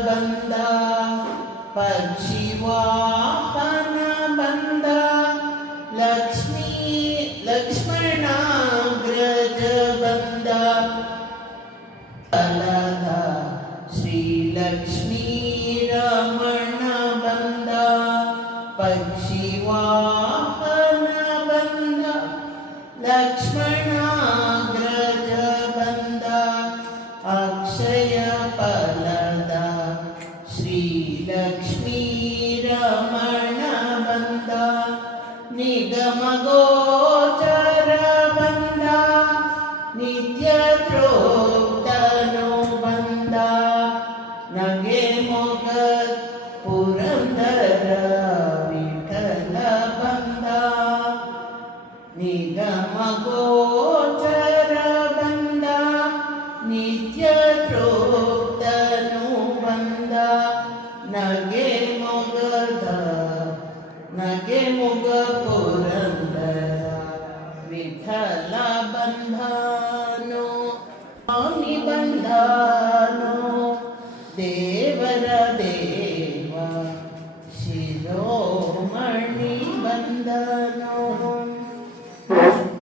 ಬಂದ ಪಕ್ಷಿವಾಹನ ಬಂದ ಲಕ್ಷ್ಮಣಾಗ್ರಜ ಬಂದ ಫಲದ ಶ್ರೀಲಕ್ಷ್ಮೀ ರಮಣ ಬಂದ ಪಕ್ಷಿವಾಹನ ಬಂದ ಲಕ್ಷ್ಮಣಾಗ್ರಜ ಬಂದ ಅಕ್ಷಯ ಫಲದ ಶ್ರೀಲಕ್ಷ್ಮೀ ರಮಣ ಬಂದ ನಿಗಮ ಗೋಚರ ಬಂದ ನಿತ್ಯ ತೃಪ್ತನು ಬಂದ ನಗೆ ಮೊಗ ಪುರಂದರ ವಿಠಲ ಬಂದ ನಿಗಮ ಗೋಚರ ಬಂದ ನಿತ್ಯ ತೃಪ್ತನು ಬಂದ ನಗೆ ಮೊಗ